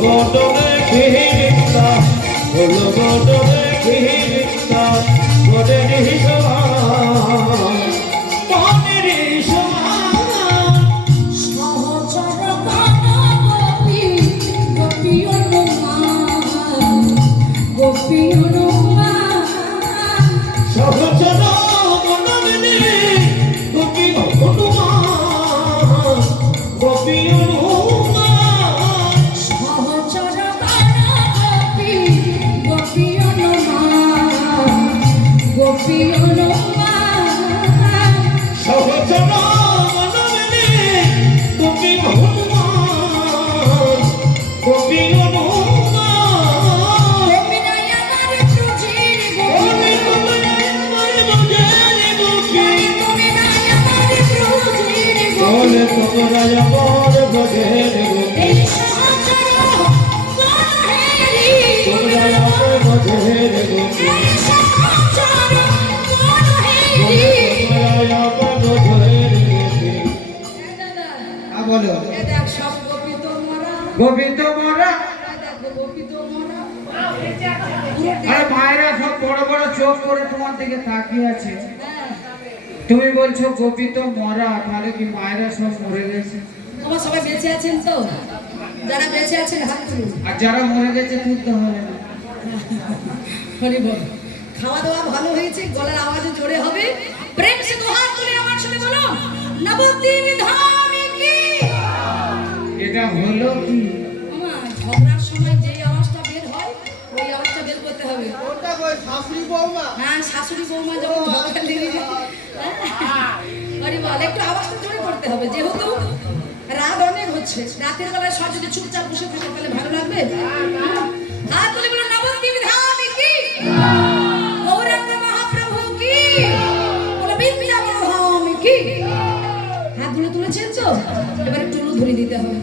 বদলে কিহিতা হলো বদলে কিহিতা বদলে সমান মনের সমান সহচর গোপী গোপী অনুমান গোপী অনুমান সহচর মনমনে গোপী অনুমান গোপী অনুমান সহচর গোপী গোপী অনুমান গোপী অনুমান সহচর মনমনে গোপী অনুমান গোপী অনুমান গোপী নাই আমার প্রজির গোপী তুমি আমার বুঝের গোপী তুমি নাই আমার প্রজির বলে গোপী তোমরা আমার বুঝের গোপী এই সহচর মনহেরি তোমরা আমার বুঝের গোপী এই সহচর মনহেরি তোমরা আমার বুঝের গোপী বলো এ দেখ সব গোপী তো মরা গোপী তো মোরা দেখো গোপী তো মরা আরে মায়েরা সব বড় বড় চোখ করে তোমার দিকে তাকিয়ে আছে তুমি বলছো গোপী তো মরা তাহলে কি মায়েরা সব মরে গেছে তোমার সবাই বেঁচে আছেন তো যারা বেঁচে আছেন হাত তুলুন আর যারা মরে গেছে তুলতে হবে না হরি বল খাওয়া দাওয়া ভালো হয়েছে গলার আওয়াজে জোরে হবে প্রেম সে দুহাত তুলে আমার সাথে বলো নবদ্বীপ ধামে কি এটা হলো কি মামা ঝগড়ার সময় যে আওয়াজটা বের হয় ওই আওয়াজটা বের করতে হবে ওটা কই শাশুড়ি বৌমা হ্যাঁ শাশুড়ি বৌমা যখন ঝগড়া লেগে যায় হরি বল একটু আওয়াজটা জোরে করতে হবে যেহেতু রাত অনেক হচ্ছে রাতের বেলায় সব যদি চুপচাপ বসে থাকে তাহলে ভালো লাগবে হাত তুলে বলো নবদ্বীপ ধামে কি গৌরাঙ্গ মহাপ্রভু কি বলো বৃন্দাবন ধামে কি হাতগুলো তুলেছেন তো এবার একটু ধরে দিতে হবে